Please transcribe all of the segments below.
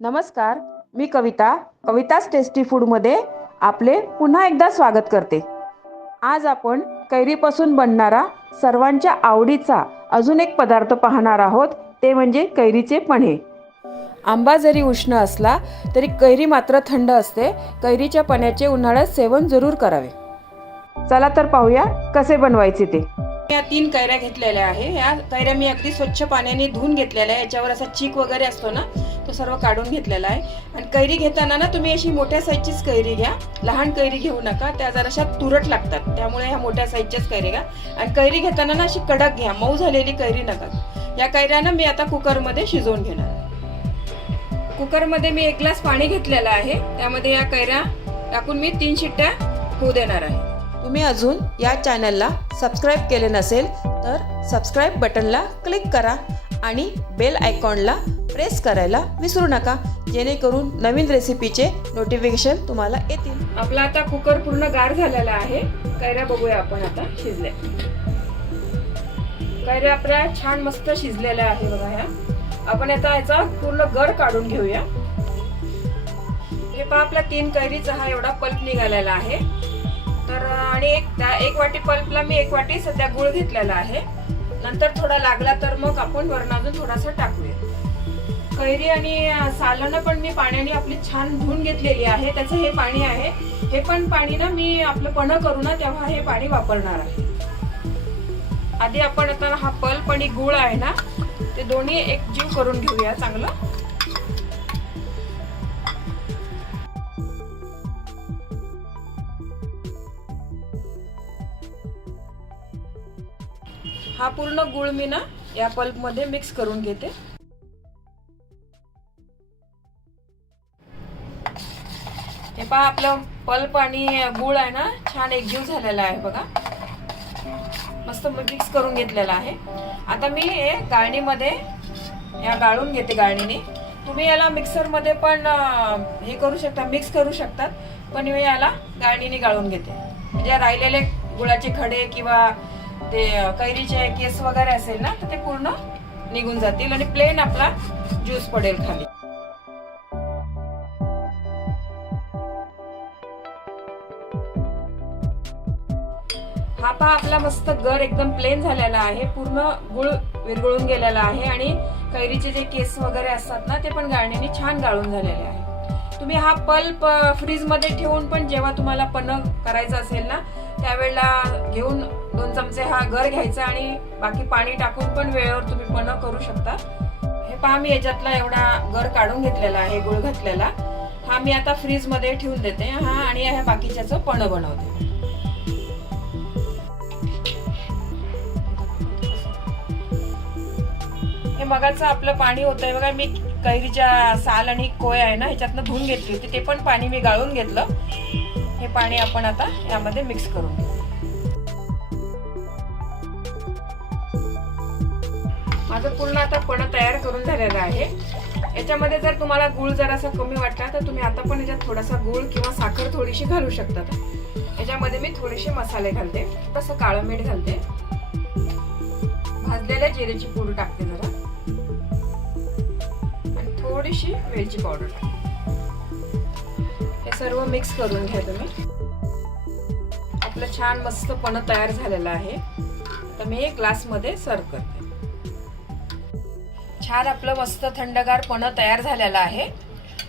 नमस्कार, मी कविताच टेस्टी फूडमध्ये आपले पुन्हा एकदा स्वागत करते। आज आपण कैरीपासून बनणारा सर्वांच्या आवडीचा अजून एक पदार्थ पाहणार आहोत, ते म्हणजे कैरीचे पन्हे। आंबा जरी उष्ण असला तरी कैरी मात्र थंड असते। कैरीच्या पन्ह्याचे उन्हाळ्यात सेवन जरूर करावे। चला तर पाहूया कसे बनवायचे ते। या 3 कैऱ्या घेतलेल्या आहे। या कैऱ्या मी अगदी स्वच्छ पाण्याने धुवून घेतलेल्या आहे। याच्यावर असा चीक वगैरे असतो ना, तो सर्व काढून घेतलेला आहे। आणि कैरी घेताना ना तुम्ही अशी मोठ्या साईजचीच कैरी घ्या, लहान कैरी घेऊ नका, त्या जराशा तुरट लागतात, त्यामुळे ह्या मोठ्या साईजच्याच कैरी घ्या। आणि कैरी घेताना ना अशी कडक घ्या, मऊ झालेली कैरी नका। या कैऱ्यांना मी आता कुकरमध्ये शिजवून घेणार। कुकरमध्ये मी 1 ग्लास पाणी घेतलेलं आहे, त्यामध्ये या कैऱ्या टाकून मी 3 शिट्ट्या होऊ देणार आहे। तुम्ही अजून या चॅनलला सबस्क्राईब केले नसेल तर सबस्क्राईब बटनला क्लिक करा आणि बेल आयकॉनला प्रेस करायला विसरू नका, जेणेकरून नवीन रेसिपीचे नोटिफिकेशन तुम्हाला येतील। आपला आता कुकर पूर्ण गार झालेला आहे। कैऱ्या बघूया आपण आता शिजल्या। कैऱ्या आपल्या छान मस्त शिजलेल्या आहे बघा। ह्या आपण आता याचा पूर्ण गर काढून घेऊया। हे पहा, आपल्या 3 कैरीचा हा एवढा पल्प निघालेला आहे। तर आणि एक वाटी पल्पला मी 1 वाटी सध्या गुळ घेतलेला आहे। नंतर थोडा लागला तर मग आपण वरून अजून थोडासा टाकूया। कैरी आणि सालनं पण मी पाण्याने आपली छान धुवून घेतलेली आहे। त्याचं हे पाणी आहे, हे पण पाणी ना मी आपलं पन्ह करू ना तेव्हा हे पाणी वापरणार आहे। आधी आपण आता हा पल्प आणि गुळ आहे ना, ते दोन्ही एकजीव करून घेऊया चांगलं। हा पूर्ण गुळ मी ना या पल्प मध्ये मिक्स करून घेते। हे पहा, आपलं पल्प आणि गुळ आहे ना छान एकजीव झालेला आहे बघा, मस्त मिक्स करून घेतलेला आहे। आता मी हे गाळणीमध्ये या गाळून घेते गाळणीने। तुम्ही याला मिक्सर मध्ये पण हे करू शकता, मिक्स करू शकतात, पण मी याला गाळणीने गाळून घेते, म्हणजे राहिलेले गुळाचे खडे किंवा ते कैरीचे केस वगैरे असेल ना तर ते पूर्ण निघून जातील आणि प्लेन आपला ज्यूस पडेल खाली। हा पहा, आपला मस्त गर एकदम प्लेन झालेला आहे, पूर्ण गुळ विरघळून गेलेला आहे आणि कैरीचे जे केस वगैरे असतात ना ते पण गाळणीने छान गाळून झालेले आहे। तुम्ही हा पल्प फ्रीज मध्ये ठेवून पण जेव्हा तुम्हाला पन्ह करायचं असेल ना त्यावेळेला घेऊन 2 चमचे हा गर घ्यायचा आणि बाकी पाणी टाकून पण वेळेवर तुम्ही पन्ह करू शकता। हे पहा, मी याच्यातला एवढा गर काढून घेतलेला आहे, गुळ घातलेला। हा मी आता फ्रीज मध्ये ठेवून देते हा, आणि ह्या बाकीच्याचं पन्ह बनवते। हे मगाचं आपलं पाणी होतंय बघा, मी कैरीच्या साल आणि कोय आहे ना ह्याच्यातनं धुवून घेतली होती, ते पण पाणी मी गाळून घेतलं। हे पाणी आपण आता यामध्ये मिक्स करून घेऊ। माझं पूर्ण आता पन्ह तयार करून झालेलं आहे। याच्यामध्ये जर तुम्हाला गुळ जरासा कमी वाटला तर तुम्ही आता पण याच्यात थोडासा गुळ किंवा साखर थोडीशी घालू शकता। याच्यामध्ये मी थोडेसे मसाले घालते, तसं काळं मीठ घालते, भाजलेल्या जिऱ्याची पूड टाकते जरा, आणि थोडीशी वेलची पावडर टाकते। हे सर्व मिक्स करून घ्या तुम्ही। आपलं छान मस्त पन्ह तयार झालेला आहे। तर मी एक ग्लास मध्ये सर्व करते। छान आपलं मस्त थंडगार पन्ह तयार झालेला आहे।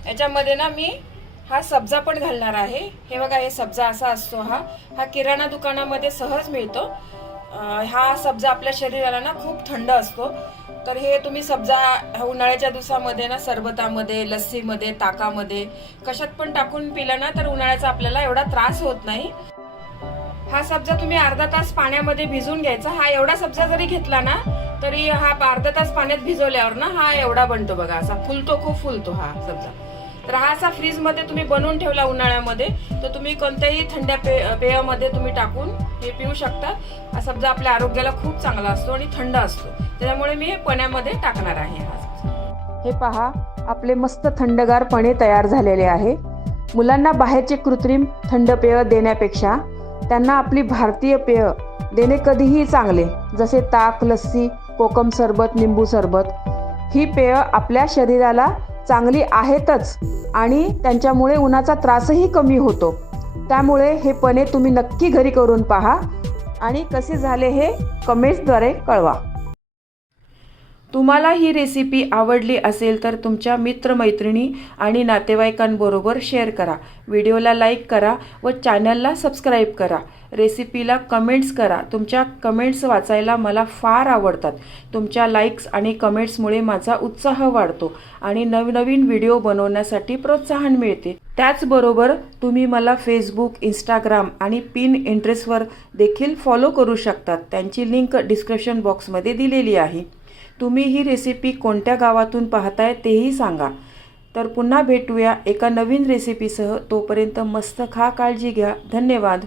याच्यामध्ये ना मी हा सब्जा पण घालणार आहे। हे बघा, हे सब्जा असा असतो, हा किराणा दुकानामध्ये सहज मिळतो। हा सब्जा आपल्या शरीराला ना खूप थंड असतो। तर हे तुम्ही सब्जा उन्हाळ्याच्या दिवसामध्ये ना सरबतामध्ये, लस्सीमध्ये, ताकामध्ये कशात पण टाकून पिलं ना तर उन्हाळ्याचा आपल्याला एवढा त्रास होत नाही। हा सब्जा तुम्ही अर्धा तास पाण्यामध्ये भिजवून घ्यायचा। हा एवढा सब्जा जरी घेतला ना तरी हा अर्धा तास पाण्यात भिजवल्यावर ना हा एवढा बनतो बघा, असा फुलतो, खूप फुलतो हा सब्जा। तर हा असा फ्रीज मध्ये तुम्ही बनवून ठेवला उन्हाळ्यामध्ये तर तुम्ही कोणत्याही थंड पेयामध्ये तुम्ही टाकून हे पिऊ शकता। हा सब्जा आपल्या आरोग्याला खूप चांगला असतो आणि थंड असतो, त्यामुळे मी पन्ह्यामध्ये टाकणार आहे हा। हे पहा, आपले मस्त थंडगार पन्हे तयार झालेले आहे। मुलांना बाहेरचे कृत्रिम थंड पेय देण्यापेक्षा त्यांना आपली भारतीय पेय देणे कधीही चांगले, जसे ताक, लस्सी, कोकम सरबत, लिंबू सरबत। ही पेय आपल्या शरीराला चांगली आहेतच आणि त्यांच्यामुळे उन्हाचा त्रासही कमी होतो. त्यामुळे हे पने तुम्ही नक्की घरी करून पहा आणि कसे झाले हे कमेंट्सद्वारे कळवा. तुम्हाला ही रेसिपी आवडली असेल तर तुमच्या मित्रमैत्रिणी आणि नातेवाईकांबरोबर शेअर करा. व्हिडिओला लाईक करा व चॅनलला सबस्क्राईब करा. रेसिपीला कमेंट्स करा. तुमच्या कमेंट्स वाचायला मला फार आवडतात. तुमच्या लाईक्स आणि कमेंट्समुळे माझा उत्साह वाढतो आणि नवनवीन व्हिडिओ बनवण्यासाठी प्रोत्साहन मिळते. त्याचबरोबर तुम्ही मला फेसबुक, इंस्टाग्राम आणि पिनइंटरेस्टवर देखील फॉलो करू शकतात. त्यांची लिंक डिस्क्रिप्शन बॉक्समध्ये दिलेली आहे. तुम्ही ही रेसिपी कोणत्या गावातून पाहताय तेही सांगा. तर पुन्हा भेटूया एका नवीन रेसिपीसह. तोपर्यंत मस्त खा, काळजी घ्या. धन्यवाद.